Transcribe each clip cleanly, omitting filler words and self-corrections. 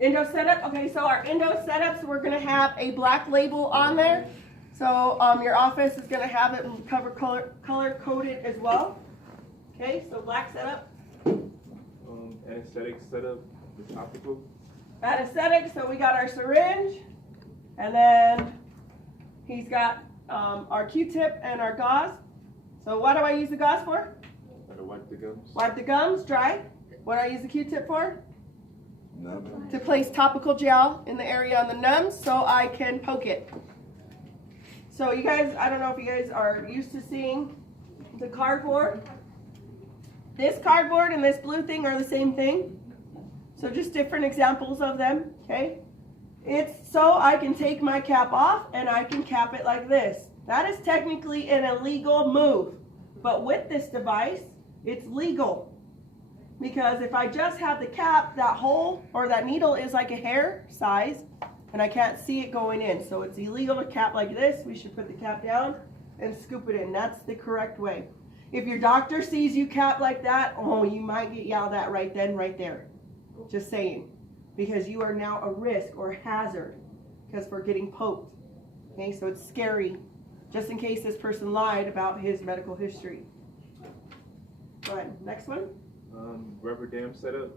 Endo setup. Okay, so our endo setups, we're going to have a black label on there. So your office is going to have it color coded as well. Okay, so black setup. Anesthetic setup, the topical. Anesthetic, so we got our syringe, and then he's got our Q-tip and our gauze. So what do I use the gauze for? To wipe the gums. Wipe the gums dry. What do I use the Q-tip for? Numb. To place topical gel in the area on the numbs so I can poke it. So you guys, I don't know if you guys are used to seeing the cardboard. This cardboard and this blue thing are the same thing. So just different examples of them, okay? It's so I can take my cap off and I can cap it like this. That is technically an illegal move. But with this device, it's legal. Because if I just have the cap, that hole or that needle is like a hair size and I can't see it going in. So it's illegal to cap like this. We should put the cap down and scoop it in. That's the correct way. If your doctor sees you cap like that, oh, you might get yelled at right then, right there. Just saying. Because you are now a risk or a hazard because we're getting poked. Okay, so it's scary. Just in case this person lied about his medical history. Go ahead, next one. Rubber dam setup.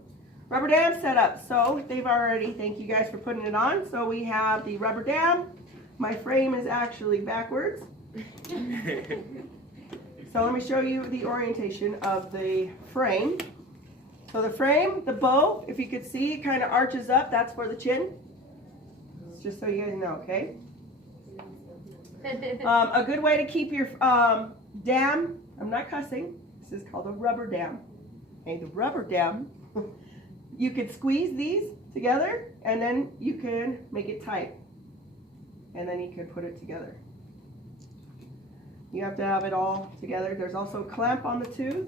Rubber dam setup. So they've already, thank you guys for putting it on. So we have the rubber dam. My frame is actually backwards. So let me show you the orientation of the frame. So the frame, the bow, if you could see, it kind of arches up. That's for the chin. Just so you guys know, okay? A good way to keep your dam, I'm not cussing, this is called a rubber dam. Okay, the rubber dam, you could squeeze these together and then you can make it tight. And then you can put it together. You have to have it all together. There's also a clamp on the tooth.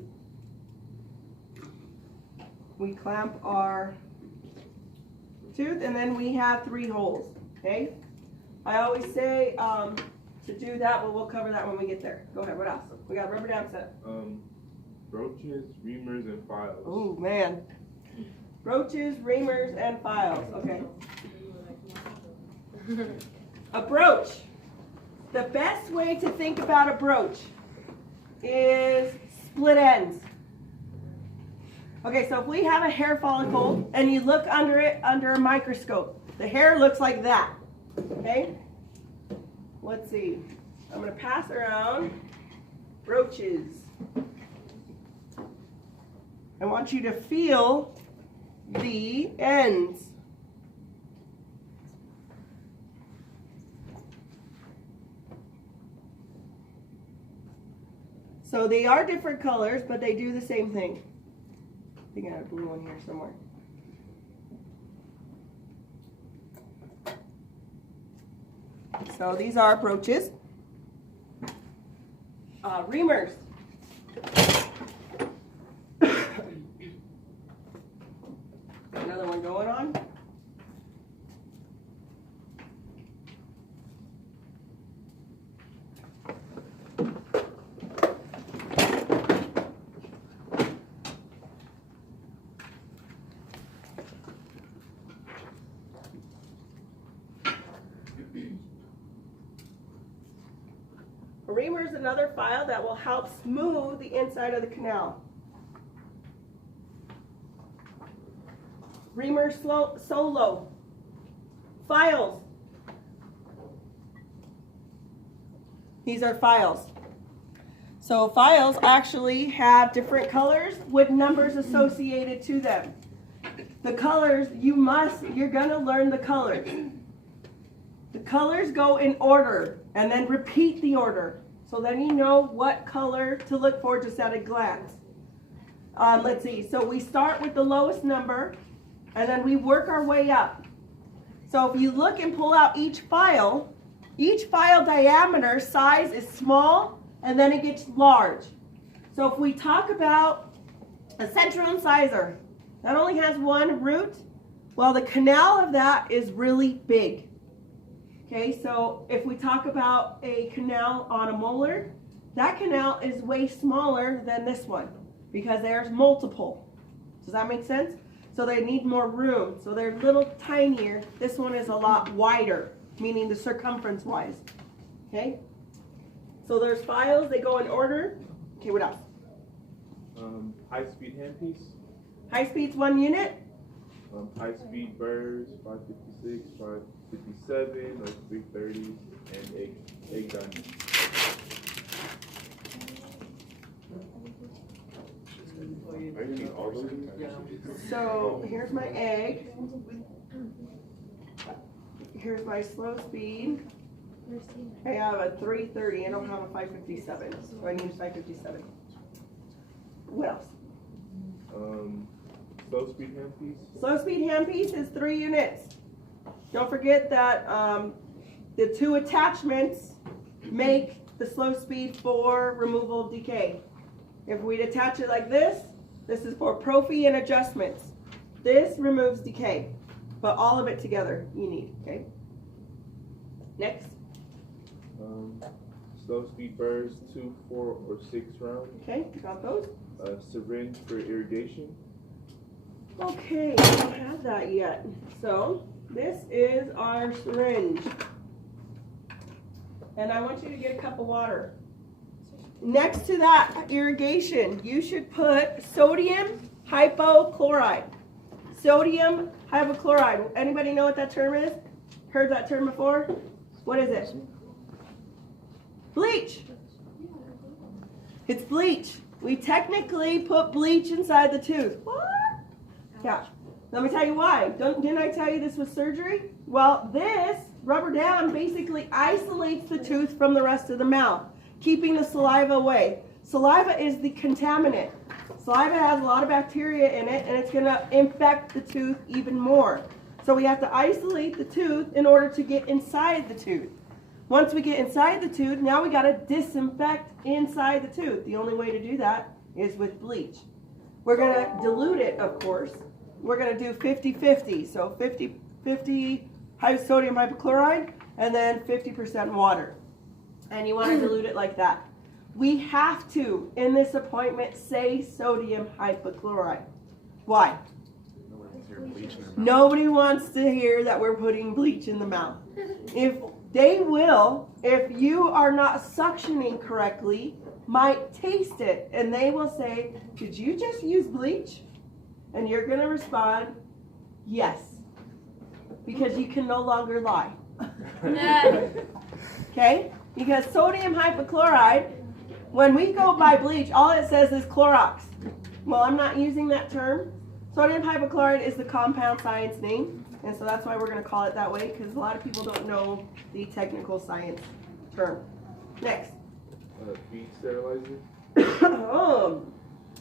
We clamp our tooth and then we have 3 holes, okay? I always say to do that, but we'll cover that when we get there. Go ahead, what else? We got rubber dam set. Brooches, reamers, and files. Oh, man. Brooches, reamers, and files, okay. A brooch. The best way to think about a brooch is split ends. Okay, so if we have a hair follicle and you look under it under a microscope, the hair looks like that, okay? Let's see. I'm going to pass around brooches. I want you to feel the ends. So they are different colors, but they do the same thing. I think I have a blue one here somewhere. So these are brooches. Reamers. Another one going on. A reamer is another file that will help smooth the inside of the canal. Reamer solo. Files. These are files. So files actually have different colors with numbers associated to them. The colors, you're going to learn the colors. The colors go in order and then repeat the order. So then you know what color to look for just at a glance. Let's see. So we start with the lowest number and then we work our way up. So if you look and pull out each file diameter size is small and then it gets large. So if we talk about a central incisor, that only has one root. Well, the canal of that is really big. Okay, so if we talk about a canal on a molar, that canal is way smaller than this one because there's multiple. Does that make sense? So they need more room. So they're a little tinier. This one is a lot wider, meaning the circumference wise. Okay? So there's files, they go in order. Okay, what else? High-speed handpiece. High speed's 1 unit. High-speed burrs, 556, 557, or 330, and egg diamond. I need all those. So here's my egg. Here's my slow speed. I have a 330. I don't have a 557. So I need a 557. What else? Slow speed handpiece. Slow speed handpiece is 3 units. Don't forget that the 2 attachments make the slow speed for removal of decay. If we attach it like this is for prophy and adjustments. This removes decay, but all of it together you need, okay? Next. Slow speed burrs, 2, 4, or 6 rounds. Okay, got those? Syringe for irrigation. Okay, I don't have that yet. So, this is our syringe. And I want you to get a cup of water. Next to that irrigation, you should put sodium hypochlorite. Sodium hypochlorite. Anybody know what that term is? Heard that term before? What is it? Bleach. It's bleach. We technically put bleach inside the tooth. What? Yeah. Let me tell you why. Didn't I tell you this was surgery? Well, this rubber dam basically isolates the tooth from the rest of the mouth, keeping the saliva away. Saliva is the contaminant. Saliva has a lot of bacteria in it, and it's going to infect the tooth even more. So we have to isolate the tooth in order to get inside the tooth. Once we get inside the tooth, now we got to disinfect inside the tooth. The only way to do that is with bleach. We're going to dilute it, of course. We're going to do 50-50. So 50 high sodium hypochlorite and then 50% water. And you want to dilute it like that. We have to, in this appointment, say sodium hypochlorite. Why? Nobody wants to hear that we're putting bleach in the mouth. If they will, if you are not suctioning correctly, might taste it, and they will say, did you just use bleach? And you're going to respond, yes, because you can no longer lie. Okay? Because sodium hypochlorite, when we go by bleach, all it says is Clorox. Well, I'm not using that term. Sodium hypochlorite is the compound science name, and so that's why we're going to call it that way, because a lot of people don't know the technical science term. Next. Bead sterilizer.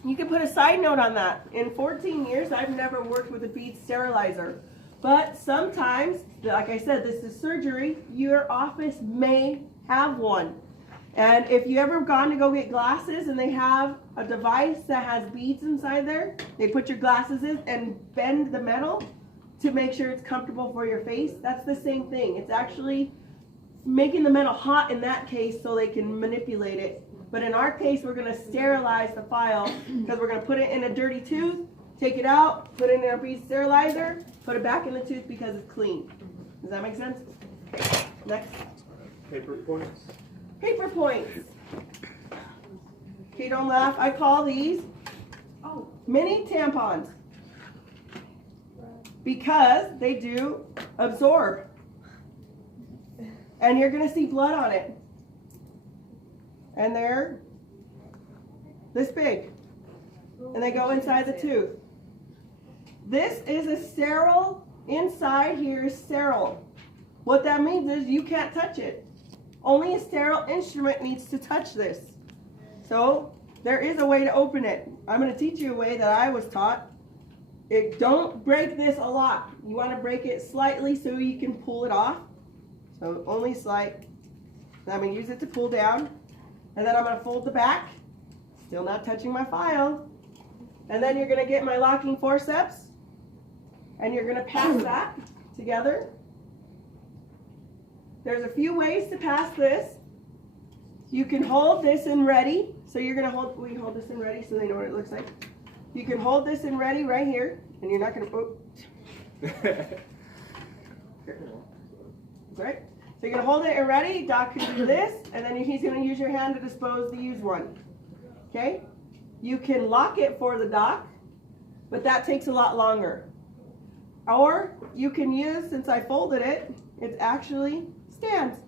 You can put a side note on that. In 14 years, I've never worked with a bead sterilizer. But sometimes, like I said, this is surgery, your office may have one. And if you ever gone to go get glasses and they have a device that has beads inside there, they put your glasses in and bend the metal to make sure it's comfortable for your face. That's the same thing. It's actually making the metal hot in that case so they can manipulate it. But in our case, we're going to sterilize the file because we're going to put it in a dirty tooth, take it out, put it in a bead sterilizer, put it back in the tooth because it's clean. Does that make sense? Okay. Next. Paper points. Paper points. Okay, don't laugh. I call these mini tampons because they do absorb. And you're going to see blood on it. And they're this big. And they go inside the tooth. This is a sterile, inside here is sterile. What that means is you can't touch it. Only a sterile instrument needs to touch this. So there is a way to open it. I'm going to teach you a way that I was taught. Don't break this a lot. You want to break it slightly so you can pull it off. So only slight. And I'm going to use it to pull down. And then I'm going to fold the back. Still not touching my file. And then you're going to get my locking forceps. And you're going to pass that together. There's a few ways to pass this. You can hold this in ready. So you're going to hold, we hold this in ready so they know what it looks like. You can hold this in ready right here. And you're not gonna, oh, it's right. So you're gonna hold it and ready. Doc can do this, and then he's gonna use your hand to dispose the used one. Okay? You can lock it for the doc, but that takes a lot longer. Or you can use, since I folded it, it actually stands.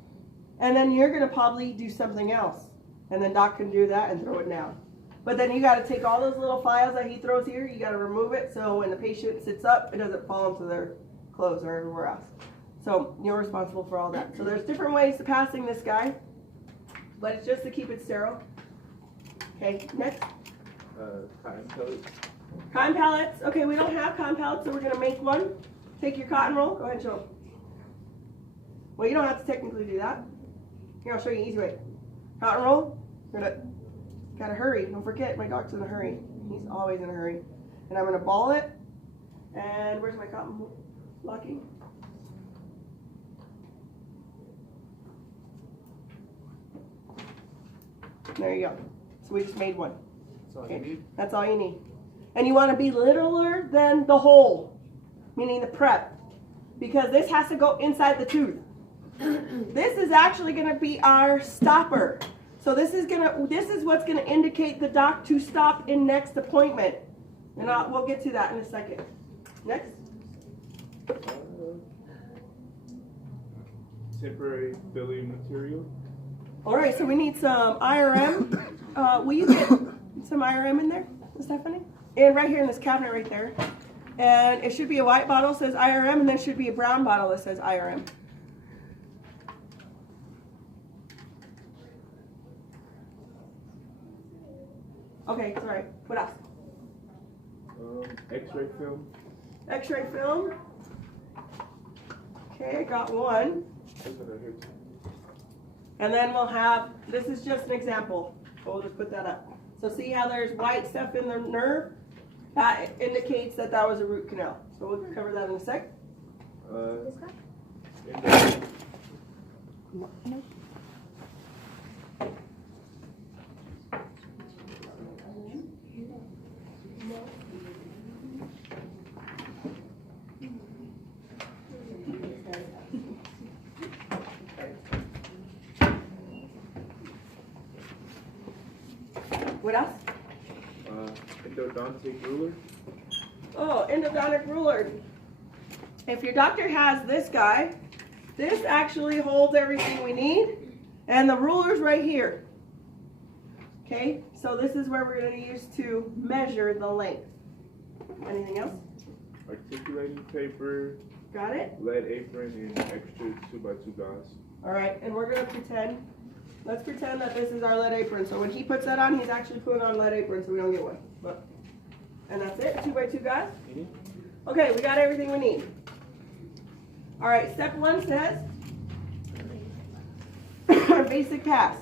And then you're gonna probably do something else. And then Doc can do that and throw it down. But then you gotta take all those little files that he throws here, you gotta remove it so when the patient sits up, it doesn't fall into their clothes or everywhere else. So you're responsible for all that. So there's different ways to passing this guy, but it's just to keep it sterile. Okay, next. Cotton pellets. Cotton pellets. Okay, we don't have cotton pellets, so we're gonna make one. Take your cotton roll. Go ahead and show 'em. Well, you don't have to technically do that. Here, I'll show you an easy way. Cotton roll. Gotta hurry. Don't forget, my doc's in a hurry. He's always in a hurry. And I'm gonna ball it. And where's my cotton locking? There you go. So we just made one. That's all you need. That's all you need. And you want to be littler than the hole, meaning the prep, because this has to go inside the tooth. This is actually going to be our stopper. So this is what's going to indicate the doc to stop in next appointment. And we'll get to that in a second. Next. Temporary filling material. All right, so we need some IRM. Will you get some IRM in there, Stephanie? And right here in this cabinet right there. And it should be a white bottle that says IRM, and there should be a brown bottle that says IRM. Okay, sorry. What else? X-ray film. X-ray film. Okay, I got one. And then we'll have, this is just an example, so we'll just put that up. So see how there's white stuff in the nerve? That indicates that that was a root canal. So we'll cover that in a sec. What else? Endodontic ruler. Oh, endodontic ruler. If your doctor has this guy, this actually holds everything we need, and the ruler's right here. Okay, so this is where we're going to use to measure the length. Anything else? Articulating paper. Got it? Lead apron and extra 2x2 gauze. All right, and we're going to pretend. Let's pretend that this is our lead apron. So when he puts that on, he's actually putting on lead apron, so we don't get one. But, and that's it, 2x2 guys. Okay, we got everything we need. All right, step 1 says basic pass.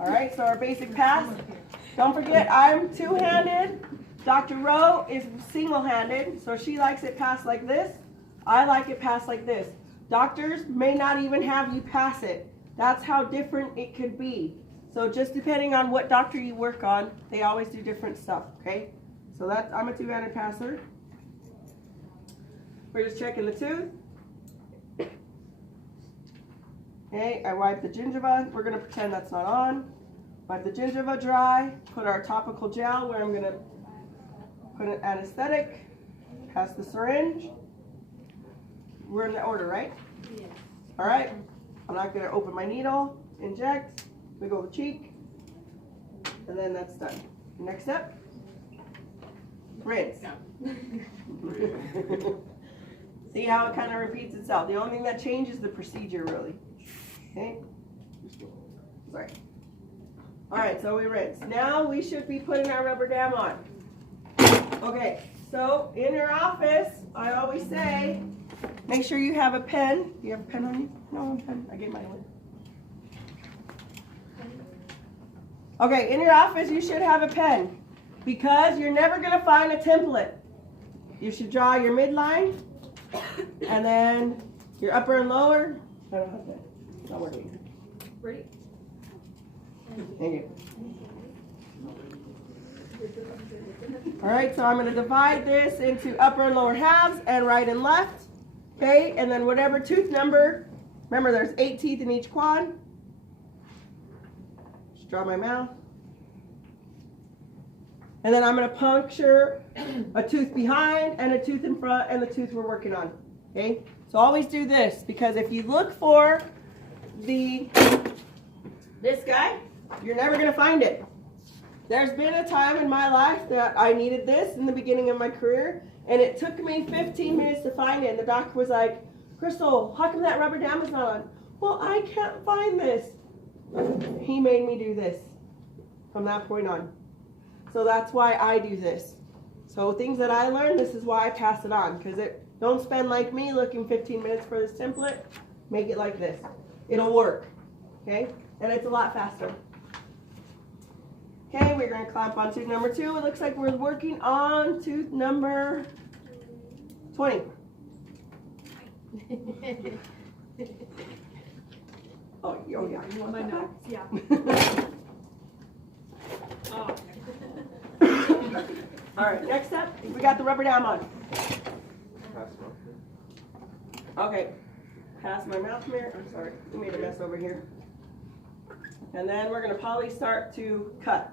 All right, so our basic pass. Don't forget, I'm two-handed. Dr. Rowe is single-handed, so she likes it passed like this. I like it passed like this. Doctors may not even have you pass it. That's how different it could be. So just depending on what doctor you work on, they always do different stuff, okay? So I'm a two-handed passer. We're just checking the tooth. Okay, I wipe the gingiva. We're gonna pretend that's not on. Wipe the gingiva dry, put our topical gel where I'm gonna put an anesthetic, pass the syringe. We're in the order, right? Yeah. All right, I'm not gonna open my needle, inject, wiggle the cheek, and then that's done. Next step, rinse. See how it kind of repeats itself. The only thing that changes the procedure, really. Okay? Sorry. All right, so we rinse. Now we should be putting our rubber dam on. Okay, so in your office, I always say, make sure you have a pen. Do you have a pen on you? No, a pen. I gave mine away. Okay, in your office, you should have a pen because you're never going to find a template. You should draw your midline and then your upper and lower. I don't have that. It's not working. Ready? Thank you. All right, so I'm going to divide this into upper and lower halves and right and left. Okay, and then whatever tooth number, remember there's 8 teeth in each quad. Just draw my mouth. And then I'm going to puncture a tooth behind and a tooth in front and the tooth we're working on. Okay, so always do this, because if you look for this guy, you're never going to find it. There's been a time in my life that I needed this in the beginning of my career, and it took me 15 minutes to find it. And the doctor was like, Crystal, how come that rubber dam is not on? Well, I can't find this. He made me do this from that point on. So that's why I do this. So things that I learned, this is why I pass it on. Because don't spend like me looking 15 minutes for this template. Make it like this. It'll work. Okay? And it's a lot faster. Okay, we're going to clamp on tooth number 2. It looks like we're working on tooth number 20. Oh, yeah. You want my notes? Yeah. Oh. All right, next up, we got the rubber dam on. Okay, pass my mouth mirror. I'm sorry, we made a mess over here. And then we're going to probably start to cut.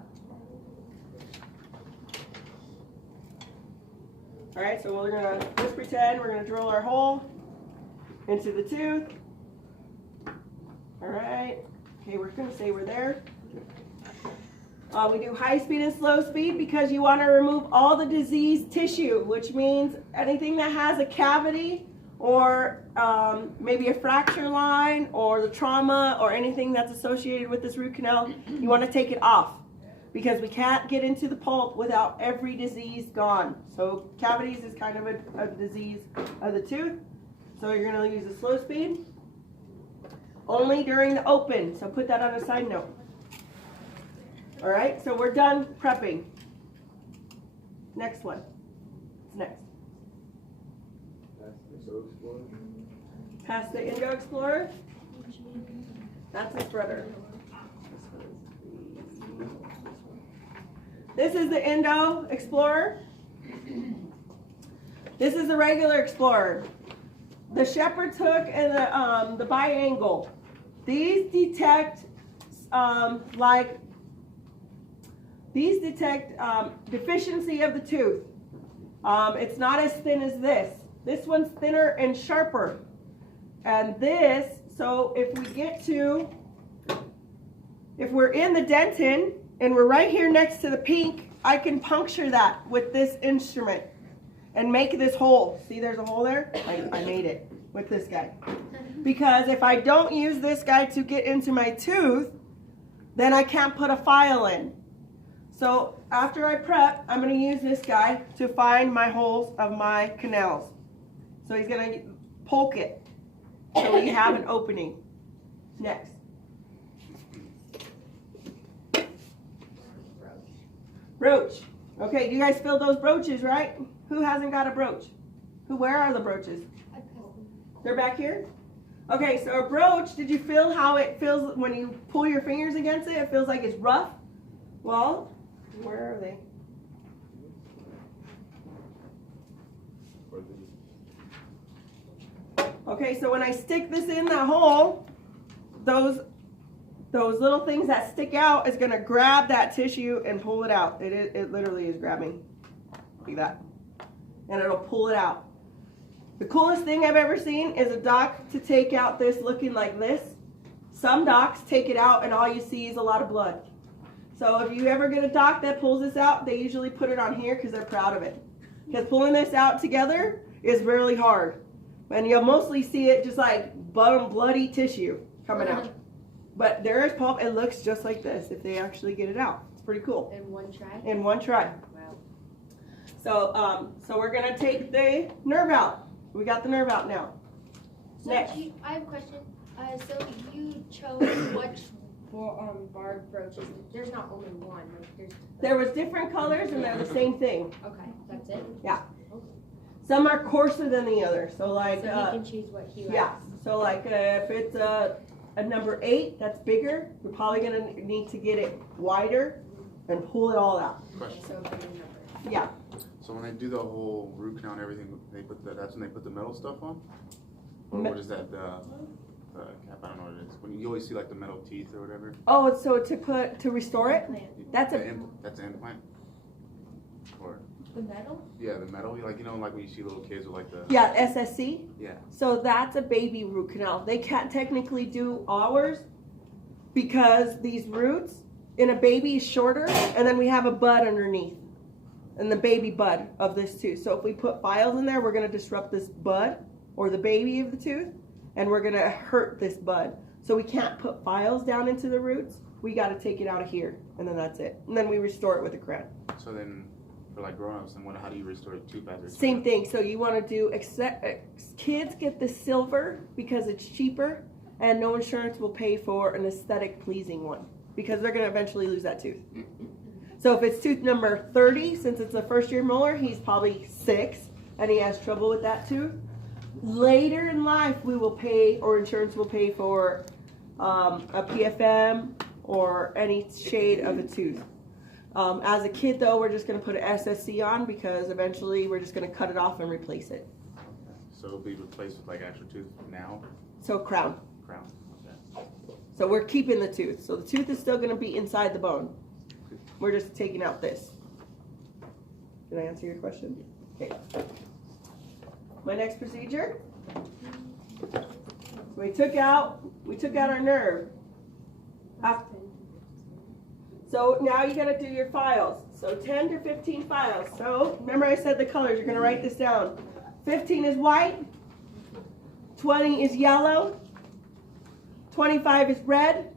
All right, so we're going to just pretend we're going to drill our hole into the tooth. All right, okay, we're going to say we're there. We do high speed and slow speed because you want to remove all the diseased tissue, which means anything that has a cavity or maybe a fracture line or the trauma or anything that's associated with this root canal, you want to take it off because we can't get into the pulp without every disease gone. So cavities is kind of a disease of the tooth. So you're going to use a slow speed only during the open. So put that on a side note. All right, so we're done prepping. Next one. What's next? Past the Indo Explorer. That's its brother. This is the Indo Explorer. This is the regular Explorer. The Shepherd's hook and the biangle. These detect deficiency of the tooth. It's not as thin as this. This one's thinner and sharper. And this, so if we're in the dentin and we're right here next to the pink, I can puncture that with this instrument and make this hole. See, there's a hole there? I made it with this guy. Because if I don't use this guy to get into my tooth, then I can't put a file in. So after I prep, I'm going to use this guy to find my holes of my canals. So he's going to poke it so we have an opening. Next. Brooch. Okay, you guys filled those brooches, right? Who hasn't got a brooch? Where are the brooches? They're back here? Okay, so a brooch, did you feel how it feels when you pull your fingers against it? It feels like it's rough? Well, where are they? Okay, so when I stick this in the hole, those little things that stick out is going to grab that tissue and pull it out. It literally is grabbing like that. And it'll pull it out. The coolest thing I've ever seen is a doc to take out this looking like this. Some docs take it out and all you see is a lot of blood. So if you ever get a doc that pulls this out, they usually put it on here because they're proud of it. Because pulling this out together is really hard. And you'll mostly see it just like bloody tissue coming out. But there is pulp. It looks just like this if they actually get it out. It's pretty cool. In one try? In one try. Wow. So we're going to take the nerve out. We got the nerve out now. So Next. I have a question. So you chose which barred brooches? There's not only one. There was different colors and they're the same thing. Okay, that's it? Yeah. Some are coarser than the other. So like so he can choose what he likes. yeah. So like if it's a number 8 that's bigger, we're probably gonna need to get it wider and pull it all out. Question. So bigger number. Yeah. So when they do the whole root canal and everything, that's when they put the metal stuff on? Or Me- what is that, cap, I don't know what it is. When you always see like the metal teeth or whatever. Oh, it's so to restore it? That's That's an implant? Or, The metal? yeah, the metal, like, you know, like when you see little kids with like the. Yeah, SSC. Yeah. So that's a baby root canal. They can't technically do ours because these roots in a baby is shorter, and then we have a bud underneath, and the baby bud of this tooth. So if we put files in there, we're gonna disrupt this bud or the baby of the tooth, and we're gonna hurt this bud. So we can't put files down into the roots. We got to take it out of here, and then that's it. And then we restore it with a crown. So then, for like grown-ups, then how do you restore a tooth after? Same thing. So you want to do, kids get the silver because it's cheaper, and no insurance will pay for an aesthetic pleasing one because they're going to eventually lose that tooth. So if it's tooth number 30, since it's a first year molar, he's probably 6 and he has trouble with that tooth. Later in life, we will pay, or insurance will pay for a PFM or any shade of a tooth. As a kid, though, we're just going to put an SSC on because eventually we're just going to cut it off and replace it. Okay. So it'll be replaced with like actual tooth now? So crown. Crown. Okay. So we're keeping the tooth. So the tooth is still going to be inside the bone. We're just taking out this. Did I answer your question? Okay. My next procedure. We took out our nerve. So now you got to do your files. So 10 to 15 files. So remember I said the colors. You're going to write this down. 15 is white. 20 is yellow. 25 is red.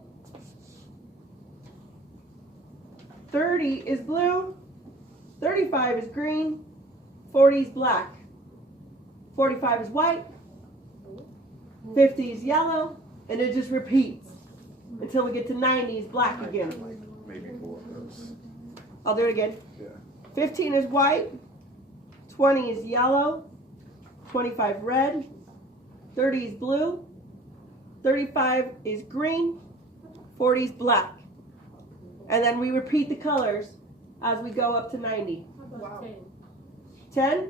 30 is blue. 35 is green. 40 is black. 45 is white. 50 is yellow. And it just repeats until we get to 90 is black again. Like maybe 4 of those. I'll do it again. Yeah. 15 is white. 20 is yellow. 25 red. 30 is blue. 35 is green. 40 is black. And then we repeat the colors as we go up to 90. Wow. 10?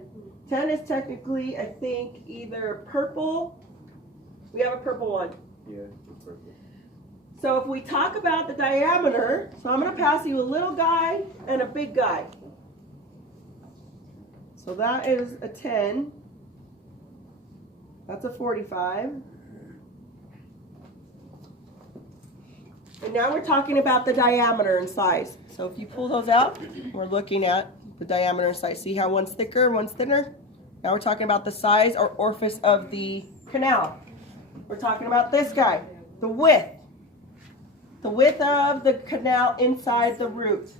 10 is technically, I think, either purple. We have a purple one. Yeah, it's perfect. So if we talk about the diameter, so I'm going to pass you a little guy and a big guy. So that is a 10. That's a 45. And now we're talking about the diameter and size. So if you pull those out, we're looking at the diameter and size. See how one's thicker, one's thinner? Now we're talking about the size or orifice of the canal. We're talking about this guy, the width. The width of the canal inside the root.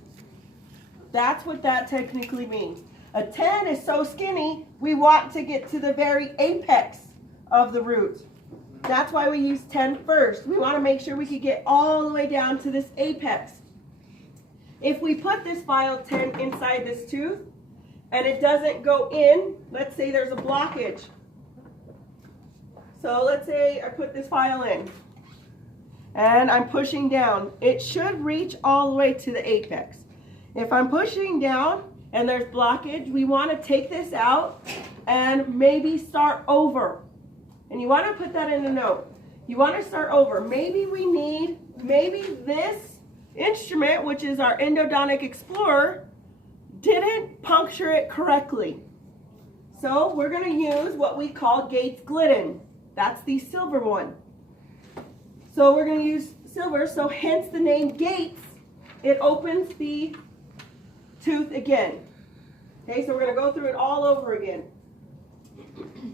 That's what that technically means. A 10 is so skinny, we want to get to the very apex of the root. That's why we use 10 first. We want to make sure we can get all the way down to this apex. If we put this file 10 inside this tooth and it doesn't go in, let's say there's a blockage. So let's say I put this file in and I'm pushing down. It should reach all the way to the apex. If I'm pushing down and there's blockage, we want to take this out and maybe start over. And you want to put that in a note. You want to start over. Maybe we need, this instrument, which is our Endodontic Explorer, didn't puncture it correctly. So we're going to use what we call Gates Glidden. That's the silver one. So we're going to use silver, so hence the name Gates. It opens the tooth again. Okay, so we're going to go through it all over again.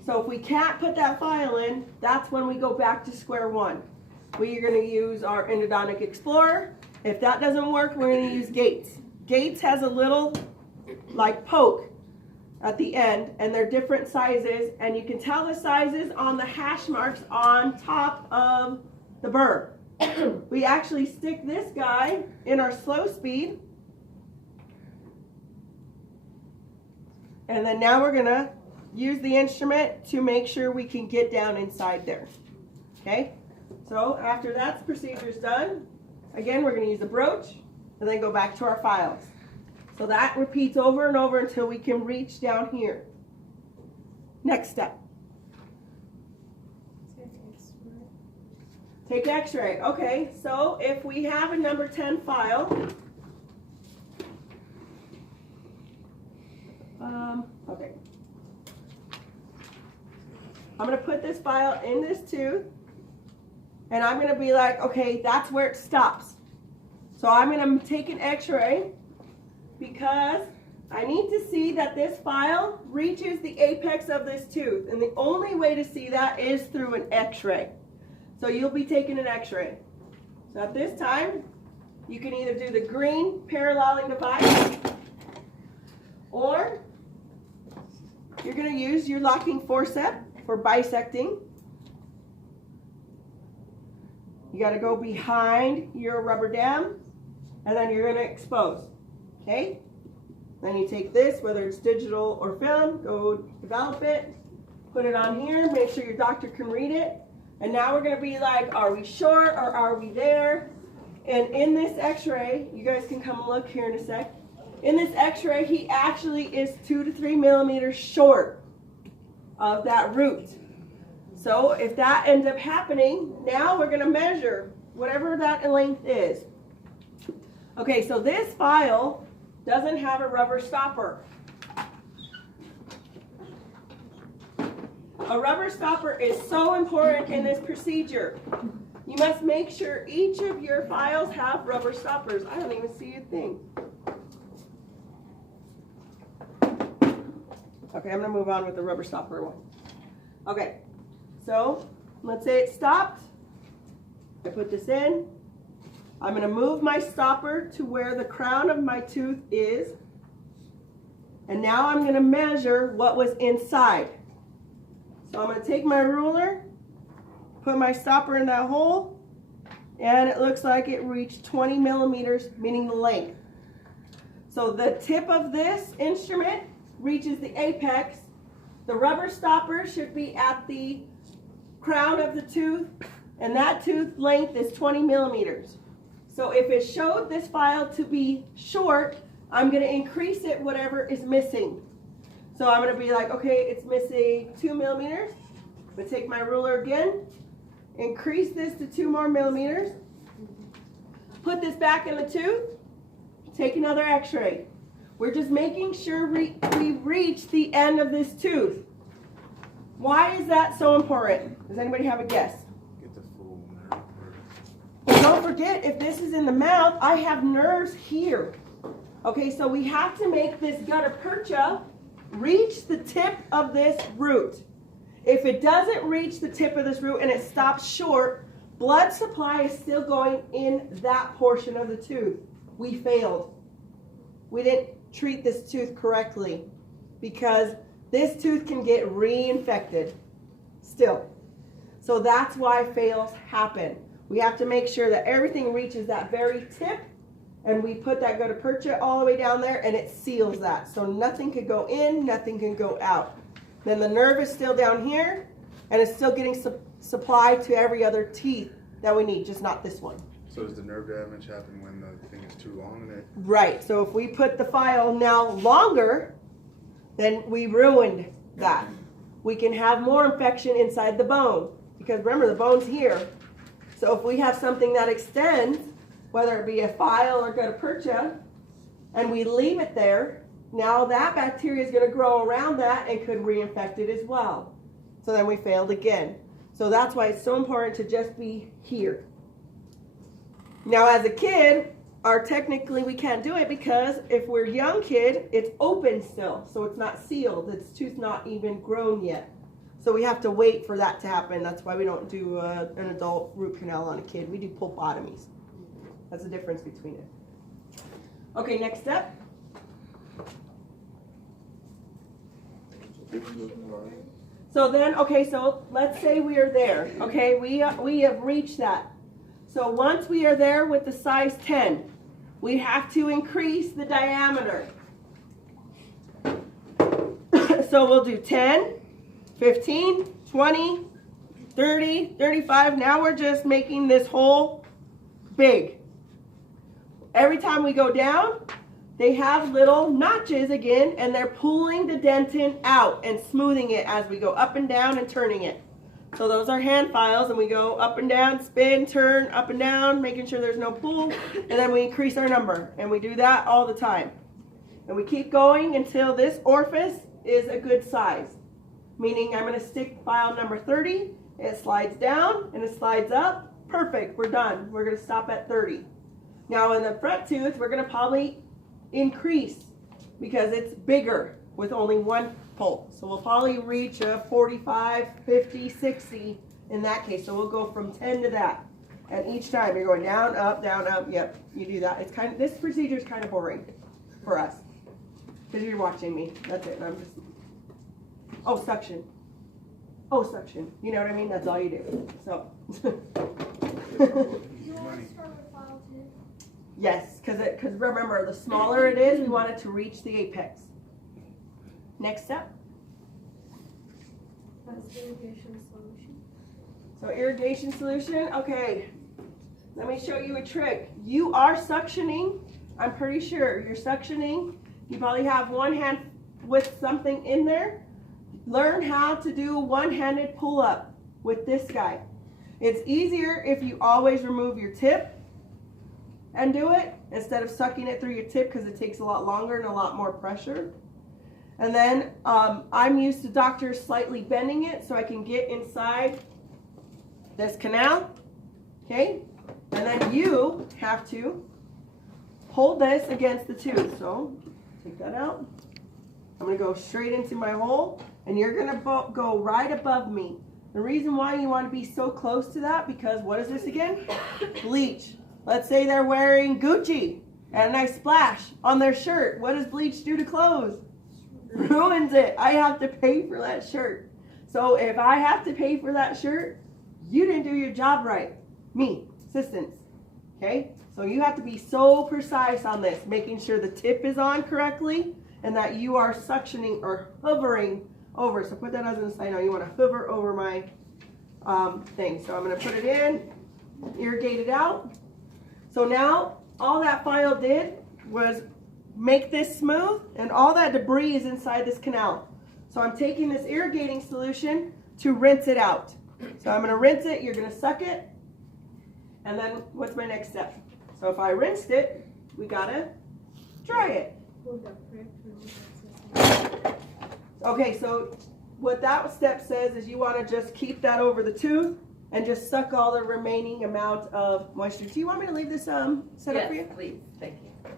So if we can't put that file in, that's when we go back to square one. We are going to use our Endodontic Explorer. If that doesn't work, we're going to use Gates. Gates has a little like poke at the end, and they're different sizes, and you can tell the sizes on the hash marks on top of the burr. We actually stick this guy in our slow speed, and then now we're going to use the instrument to make sure we can get down inside there. Okay, So after that procedure's done, again, we're going to use the brooch and then go back to our files. So that repeats over and over until we can reach down here. Next step. Take x-ray. Okay, so if we have a number 10 file, okay. I'm going to put this file in this tooth, and I'm going to be like, okay, that's where it stops. So I'm going to take an x-ray because I need to see that this file reaches the apex of this tooth, and the only way to see that is through an x-ray. So you'll be taking an x-ray. So at this time, you can either do the green paralleling device, or you're going to use your locking forceps for bisecting. You got to go behind your rubber dam, and then you're going to expose. Okay? Then you take this, whether it's digital or film, go develop it, put it on here, make sure your doctor can read it. And now we're going to be like, are we short or are we there? And in this x-ray, you guys can come and look here in a sec. In this x-ray, he actually is 2 to 3 millimeters short of that root. So if that ends up happening, now we're going to measure whatever that length is. Okay, so this file doesn't have a rubber stopper. A rubber stopper is so important in this procedure. You must make sure each of your files have rubber stoppers. I don't even see a thing. Okay, I'm going to move on with the rubber stopper one. Okay, so let's say it stopped. I put this in. I'm going to move my stopper to where the crown of my tooth is. And now I'm going to measure what was inside. So I'm going to take my ruler, put my stopper in that hole, and it looks like it reached 20 millimeters, meaning the length. So the tip of this instrument reaches the apex. The rubber stopper should be at the crown of the tooth, and that tooth length is 20 millimeters. So if it showed this file to be short, I'm going to increase it whatever is missing. So I'm going to be like, okay, it's missing 2 millimeters. I'm going to take my ruler again, increase this to 2 more millimeters, put this back in the tooth, take another x-ray. We're just making sure we reach the end of this tooth. Why is that so important? Does anybody have a guess? Get the full nerve. Well, don't forget, if this is in the mouth, I have nerves here. Okay, so we have to make this gutta percha reach the tip of this root. If it doesn't reach the tip of this root and it stops short, blood supply is still going in that portion of the tooth. We failed. We didn't treat this tooth correctly because this tooth can get reinfected still. So that's why fails happen. We have to make sure that everything reaches that very tip, and we put that gutta percha all the way down there, and it seals that. So nothing can go in, nothing can go out. Then the nerve is still down here, and it's still getting supply to every other teeth that we need, just not this one. So does the nerve damage happen when the thing is too long? And Right, so if we put the file now longer, then we ruined that. We can have more infection inside the bone, because remember, the bone's here. So if we have something that extends, whether it be a file or gutta percha, and we leave it there, now that bacteria is going to grow around that and could reinfect it as well. So then we failed again. So that's why it's so important to just be here. Now as a kid, technically we can't do it because if we're a young kid, it's open still. So it's not sealed. Its tooth not even grown yet. So we have to wait for that to happen. That's why we don't do an adult root canal on a kid. We do pulpotomies. That's the difference between it. Okay, next step. So then, okay, so let's say we are there. Okay, we have reached that. So once we are there with the size 10, we have to increase the diameter. So we'll do 10, 15, 20, 30, 35. Now we're just making this hole big. Every time we go down, they have little notches again, and they're pulling the dentin out and smoothing it as we go up and down and turning it. So those are hand files, and we go up and down, spin, turn, up and down, making sure there's no pull, and then we increase our number. And we do that all the time. And we keep going until this orifice is a good size. Meaning I'm going to stick file number 30, it slides down and it slides up. Perfect, we're done. We're going to stop at 30. Now in the front tooth, we're going to probably increase because it's bigger with only one pull. So we'll probably reach a 45, 50, 60 in that case. So we'll go from 10 to that. And each time you're going down, up, yep, you do that. It's kind of, this procedure is kind of boring for us because you're watching me. That's it. I'm just, oh, suction. Oh, suction. You know what I mean? That's all you do. So. You want to start with file 2? Yes, because remember, the smaller it is, we want it to reach the apex. Next step. That's irrigation solution. So irrigation solution, okay. Let me show you a trick. You are suctioning, I'm pretty sure you're suctioning. You probably have one hand with something in there. Learn how to do a one-handed pull-up with this guy. It's easier if you always remove your tip and do it instead of sucking it through your tip because it takes a lot longer and a lot more pressure. And then I'm used to doctors slightly bending it so I can get inside this canal, okay? And then you have to hold this against the tooth. So take that out. I'm gonna go straight into my hole and you're gonna go right above me. The reason why you want to be so close to that, because what is this again? Bleach. Let's say they're wearing Gucci and I splash on their shirt. What does bleach do to clothes? Ruins it. I have to pay for that shirt. So if I have to pay for that shirt, you didn't do your job right. Me, assistants. Okay? So you have to be so precise on this, making sure the tip is on correctly and that you are suctioning or hovering over. So put that as an aside. Now you want to hover over my thing. So I'm going to put it in, irrigate it out. So now all that file did was make this smooth and all that debris is inside this canal. So I'm taking this irrigating solution to rinse it out. So I'm going to rinse it, you're going to suck it, and then what's my next step? So if I rinsed it, we got to dry it. Okay, so what that step says is you want to just keep that over the tooth and just suck all the remaining amount of moisture. Do you want me to leave this set up for you? Yes, please. Thank you.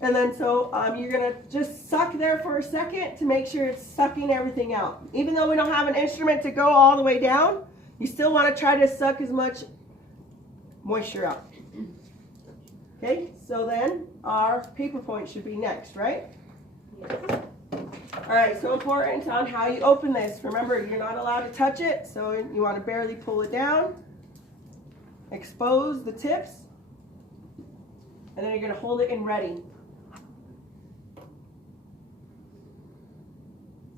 And then so you're going to just suck there for a second to make sure it's sucking everything out. Even though we don't have an instrument to go all the way down, you still want to try to suck as much moisture out. Okay, so then our paper point should be next, right? Yes. All right, so important on how you open this. Remember, you're not allowed to touch it, so you want to barely pull it down. Expose the tips. And then you're going to hold it in ready.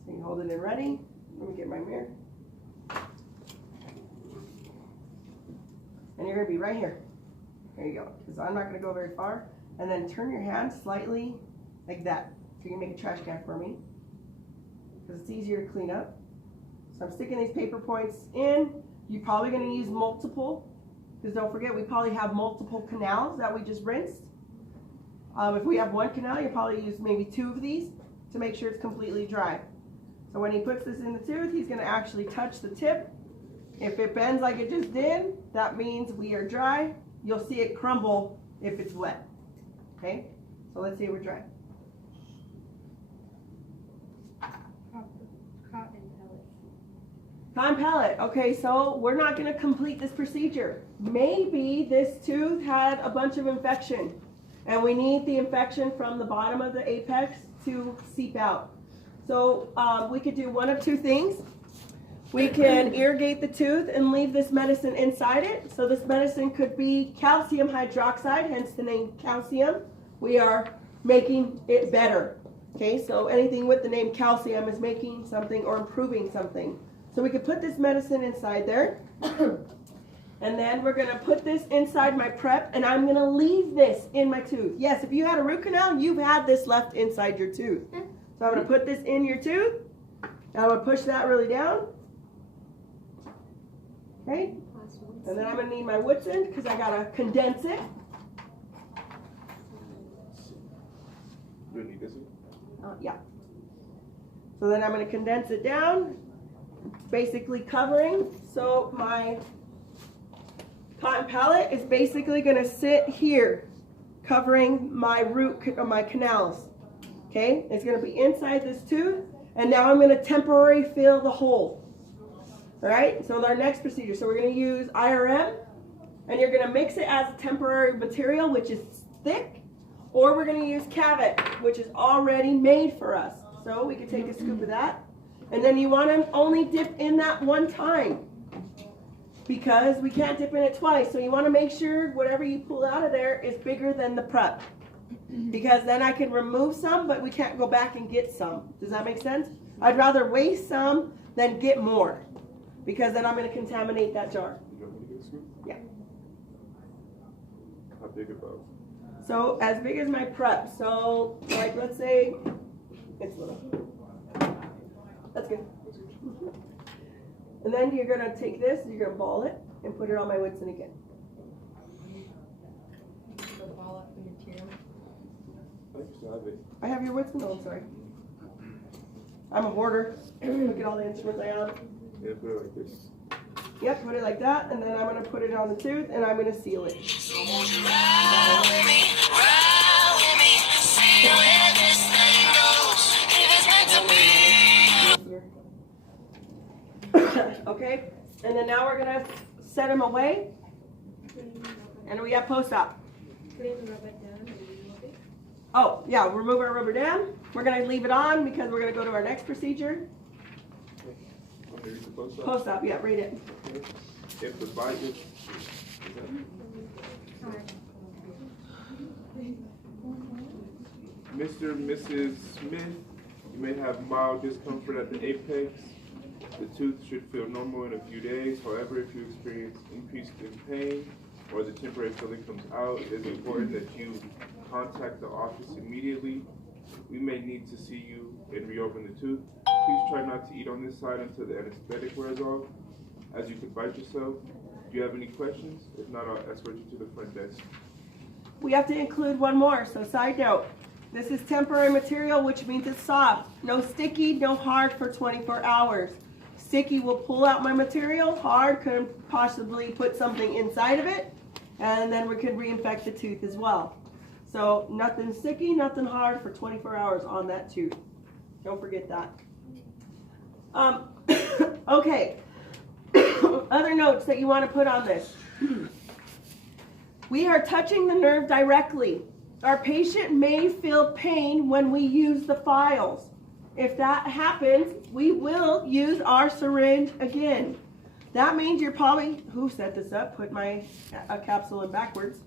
So you hold it in ready. Let me get my mirror. And you're going to be right here. There you go. Because I'm not going to go very far. And then turn your hand slightly like that. So you can make a trash can for me. Because it's easier to clean up. So I'm sticking these paper points in. You're probably going to use multiple. Because don't forget, we probably have multiple canals that we just rinsed. If we have one canal, you'll probably use maybe 2 of these to make sure it's completely dry. So when he puts this in the tooth, he's going to actually touch the tip. If it bends like it just did, that means we are dry. You'll see it crumble if it's wet. Okay? So let's say we're dry. Cotton pellet. Okay, so we're not going to complete this procedure. Maybe this tooth had a bunch of infection, and we need the infection from the bottom of the apex to seep out. So we could do one of 2 things. We can irrigate the tooth and leave this medicine inside it. So this medicine could be calcium hydroxide, hence the name calcium. We are making it better. Okay, so anything with the name calcium is making something or improving something. So we could put this medicine inside there. And then we're gonna put this inside my prep, and I'm gonna leave this in my tooth. Yes, if you had a root canal, you've had this left inside your tooth. So I'm gonna put this in your tooth, and I'm gonna push that really down. Okay? And then I'm gonna need my Woodson, because I gotta condense it. Do you need this one? Yeah. So then I'm gonna condense it down, basically covering. So my cotton pallet is basically gonna sit here, covering my root, my canals. Okay, it's gonna be inside this tooth, and now I'm gonna temporarily fill the hole. All right, so our next procedure, so we're gonna use IRM, and you're gonna mix it as a temporary material, which is thick, or we're gonna use Cavit, which is already made for us. So we can take a scoop of that, and then you wanna only dip in that one time, because we can't dip in it twice. So you wanna make sure whatever you pull out of there is bigger than the prep, because then I can remove some, but we can't go back and get some. Does that make sense? I'd rather waste some than get more, because then I'm going to contaminate that jar. You want me to get a scoop? Yeah. How big about? So as big as my prep. So like, let's say it's little. That's good. And then you're going to take this, you're going to ball it and put it on my Woodson again. The ball up the material. I think you still have it. I have your Woodson. Oh, I'm sorry. I'm a hoarder. Look at all the instruments I have. Yeah, put it like this. Yep, put it like that, and then I'm going to put it on the tooth, and I'm going to seal it. So won't you ride with me, see where this thing goes, if it's meant to be. Okay, and then now we're going to set them away, and we have post-op. We have to rub it down and remove it. Oh, yeah, remove our rubber dam. We're going to leave it on because we're going to go to our next procedure. Want me to read the post-op? Post-op, yeah, read it. Okay. If the bite is Mr. and Mrs. Smith, you may have mild discomfort at the apex. The tooth should feel normal in a few days. However, if you experience increased in pain or the temporary filling comes out, it is important that you contact the office immediately. We may need to see you and reopen the tooth. Please try not to eat on this side until the anesthetic wears off, as you could bite yourself. Do you have any questions? If not, I'll escort you to the front desk. We have to include one more, so side note. This is temporary material, which means it's soft. No sticky, no hard for 24 hours. Sticky will pull out my material. Hard could possibly put something inside of it, and then we could reinfect the tooth as well. So nothing sticky, nothing hard for 24 hours on that tooth. Don't forget that. Okay. Other notes that you want to put on this. We are touching the nerve directly. Our patient may feel pain when we use the files. If that happens, we will use our syringe again. That means you're probably, who set this up? Put my capsule in backwards.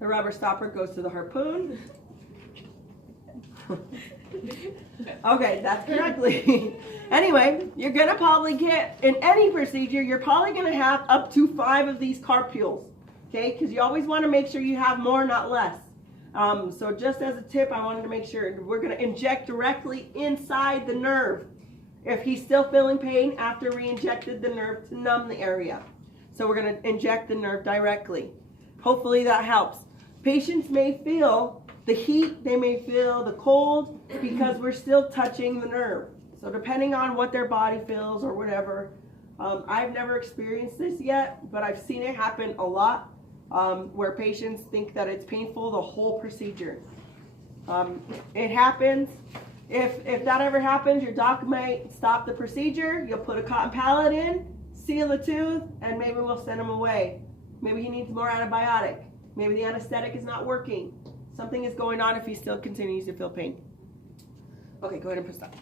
The rubber stopper goes to the harpoon. Okay, that's correctly. Anyway, you're gonna probably get, in any procedure, you're probably gonna have up to 5 of these carpules. Okay, because you always want to make sure you have more, not less. So just as a tip, I wanted to make sure we're going to inject directly inside the nerve if he's still feeling pain after we injected the nerve to numb the area. So we're going to inject the nerve directly. Hopefully that helps. Patients may feel the heat, they may feel the cold because we're still touching the nerve. So depending on what their body feels or whatever, I've never experienced this yet, but I've seen it happen a lot. Where patients think that it's painful the whole procedure. It happens. If that ever happens, your doc might stop the procedure. You'll put a cotton pallet in, seal the tooth, and maybe we'll send him away. Maybe he needs more antibiotic. Maybe the anesthetic is not working. Something is going on if he still continues to feel pain. Okay, go ahead and push that.